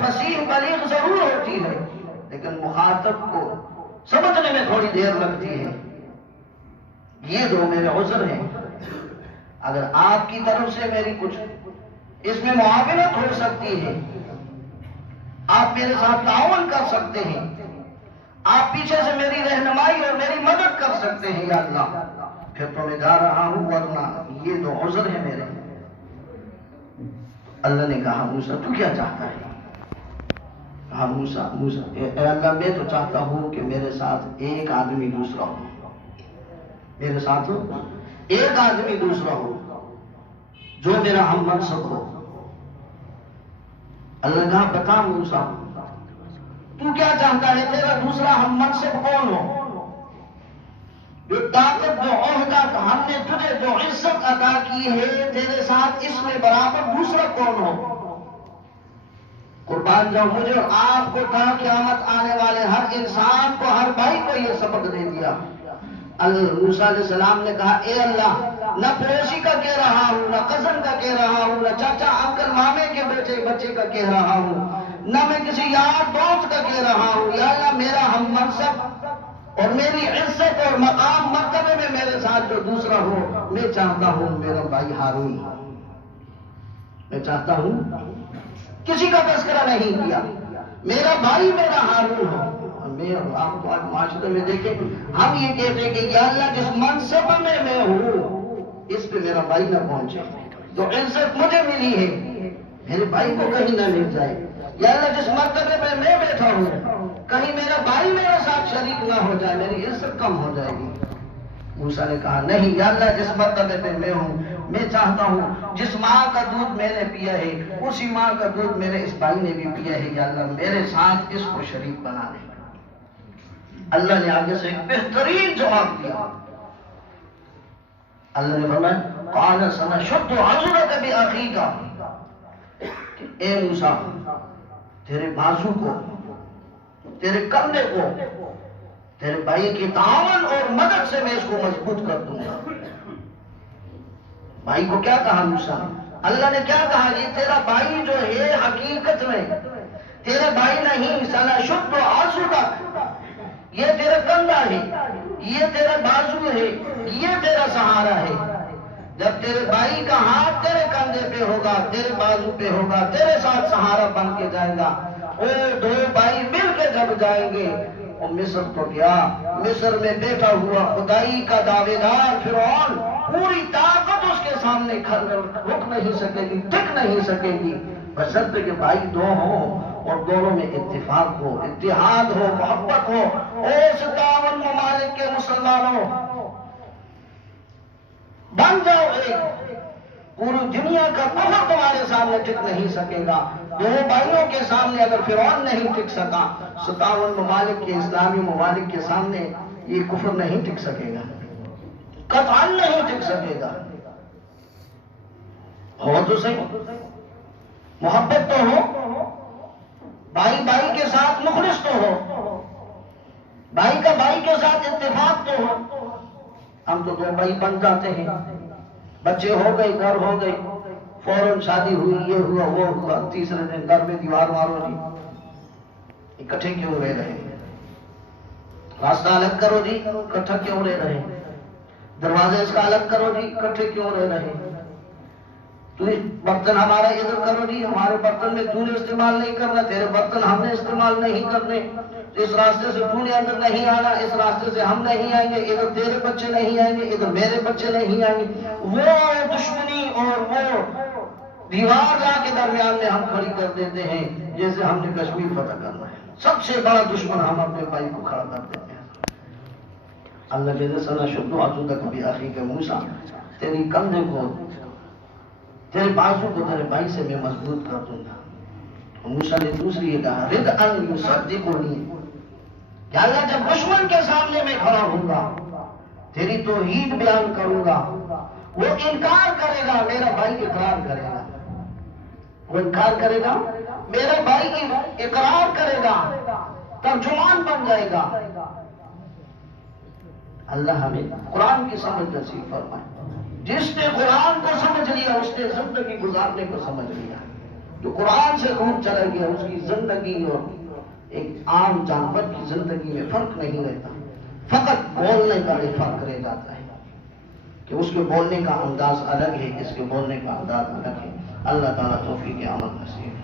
فصیح بلیغ ضرور ہوتی ہے، لیکن مخاطب کو سمجھنے میں تھوڑی دیر لگتی ہے۔ یہ دو میرے عذر ہیں۔ اگر آپ کی طرف سے میری کچھ اس میں معاونت ہو سکتی ہے، آپ میرے ساتھ تعاون کر سکتے ہیں، آپ پیچھے سے میری رہنمائی اور میری مدد کر سکتے ہیں یا اللہ، پھر تو میں جا رہا ہوں، ورنہ یہ دو عذر ہیں میرے۔ اللہ نے کہا موسیٰ تو کیا چاہتا ہے؟ کہا موسیٰ اے اللہ میں تو چاہتا ہوں کہ میرے ساتھ ایک آدمی دوسرا ہو، میرے ساتھ ایک آدمی دوسرا ہو جو میرا ہم منصب ہو۔ اللہ نے کہا بتا موسیٰ تو کیا چاہتا ہے، تیرا دوسرا ہم منصب کون ہو؟ جو طاقت جو عہدہ ہم نے تجھے جو عزت عطا کی ہے، تیرے ساتھ اس میں برابر دوسرا کون ہو؟ قربان جاؤ، مجھے اور آپ کو کہا قیامت آنے والے ہر انسان کو، ہر بھائی کو یہ سبق دے دیا۔ موسیٰ علیہ السلام نے کہا اے اللہ، نہ پڑوسی کا کہہ رہا ہوں، نہ کزن کا کہہ رہا ہوں، نہ چاچا انکل مامے کے بچے کا کہہ رہا ہوں، نہ میں کسی یار دوست کا کہہ رہا ہوں، یا اللہ میرا ہم منصب اور میری عزت اور مقام مرتبے میں میرے ساتھ جو دوسرا ہو، میں چاہتا ہوں میرا بھائی ہارون ہو۔ میں چاہتا ہوں، کسی کا تذکرہ نہیں کیا، میرا بھائی میرا ہارون ہو۔ آپ تو آج معاشرے میں دیکھیں، ہم یہ کہتے ہیں کہ یا اللہ جس منصب میں میں ہوں اس پہ میرا بھائی نہ پہنچے، جو عزت مجھے ملی ہے میرے بھائی کو کہیں نہ مل جائے۔ یا اللہ جس مرتبے پہ میں بیٹھا ہوں کہیں میرا بھائی میرے ساتھ شریک نہ ہو جائے، میری عزت کم ہو جائے گی۔ موسیٰ نے کہا نہیں یا اللہ جس مرتبے پہ میں ہوں، میں چاہتا ہوں جس ماں کا دودھ میں نے پیا ہے اسی ماں کا دودھ میرے اس بھائی نے بھی پیا ہے، یا اللہ میرے ساتھ اس کو شریک بنا دے۔ اللہ نے آگے سے ایک بہترین جواب دیا۔ اللہ نے فرمایا قال سنشد عضدک بأخیک، کہ اے موسیٰ تیرے بازو کو، تیرے کندھے کو تیرے بھائی کی تعاون اور مدد سے میں اس کو مضبوط کر دوں گا۔ بھائی کو کیا کہا موسیٰ نے؟ اللہ نے کیا کہا؟ یہ تیرا بھائی جو ہے حقیقت میں تیرا بھائی نہیں، سنشد عضدک، یہ تیرا کندھا ہے، یہ تیرا بازو ہے، یہ تیرا سہارا ہے۔ جب تیرے بھائی کا ہاتھ تیرے کندھے پہ ہوگا، تیرے بازو پہ ہوگا، تیرے ساتھ سہارا بن کے جائے گا، وہ دو بھائی مل کے جب جائیں گے، اور مصر تو کیا، مصر میں بیٹھا ہوا خدائی کا دعوے دار فرعون، پوری طاقت اس کے سامنے رک نہیں سکے گی، ٹک نہیں سکے گی، بشرطے کہ بھائی دو ہوں اور دونوں میں اتفاق ہو، اتحاد ہو، محبت ہو۔ اے 57 ممالک کے مسلمانوں بن جاؤ ایک، پوری دنیا کا کفر تمہارے سامنے ٹک نہیں سکے گا۔ دو بھائیوں کے سامنے اگر فرعون نہیں ٹک سکا، 57 ممالک کے اسلامی ممالک کے سامنے یہ کفر نہیں ٹک سکے گا، قطعاً نہیں ٹک سکے گا۔ ہو تو صحیح، محبت تو ہو، بھائی بھائی کے ساتھ مخلص تو ہو، بھائی کا بھائی کے ساتھ اتفاق تو ہو۔ ہم تو دو بھائی بن جاتے ہیں، بچے ہو گئے، گھر ہو گئے، فوراً شادی ہوئی، یہ ہوا وہ ہوا، تیسرے دن گھر میں دیوار مارو جی، اکٹھے کیوں رہ رہے ہیں؟ راستہ الگ کرو جی، اکٹھا کیوں رہ رہے ہیں؟ دروازے اس کا الگ کرو جی، اکٹھے کیوں رہ رہے ہیں؟ تو برتن ہمارا ادھر کرو جی، ہمارے برتن میں تو نے استعمال نہیں کرنا، تیرے برتن ہم نے استعمال نہیں کرنے، اس راستے سے تو نے اندر نہیں آنا، اس راستے سے ہم نہیں آئیں گے، ادھر تیرے بچے نہیں آئیں گے، ادھر میرے بچے نہیں آئیں گے۔ وہ دشمنی اور وہ دیوار لا کے درمیان میں ہم کھڑی کر دیتے ہیں جیسے ہم نے کشمیر فتح کرنا ہے۔ سب سے بڑا دشمن ہم اپنے بھائی کو کھڑا کر دیتے ہیں۔ اللہ کہتے سنشد عضدک بأخیک موسیٰ، تیری کندھے کو، تیرے بازو کو تیرے بھائی سے میں مضبوط کر دوں گا۔ موسیٰ نے دوسری یہ کہا رد ان یصدقنی، کہ اللہ جب دشمن کے سامنے میں کھڑا ہوں گا، تیری توحید بیان کروں گا، وہ انکار کرے گا، میرا بھائی اقرار کرے گا، وہ انکار کرے گا، میرا بھائی اقرار کرے گا، ترجمان بن جائے گا۔ اللہ ہمیں قرآن کی سمجھ نصیب فرمائے۔ جس نے قرآن کو سمجھ لیا اس نے زندگی گزارنے کو سمجھ لیا۔ جو قرآن سے دور چلا گیا اس کی زندگی اور ایک عام جانور کی زندگی میں فرق نہیں رہتا، فقط بولنے کا ایک فرق رہ جاتا ہے کہ اس کے بولنے کا انداز الگ ہے، اس کے بولنے کا انداز الگ ہے۔ اللہ تعالیٰ توفیق عمل نصیب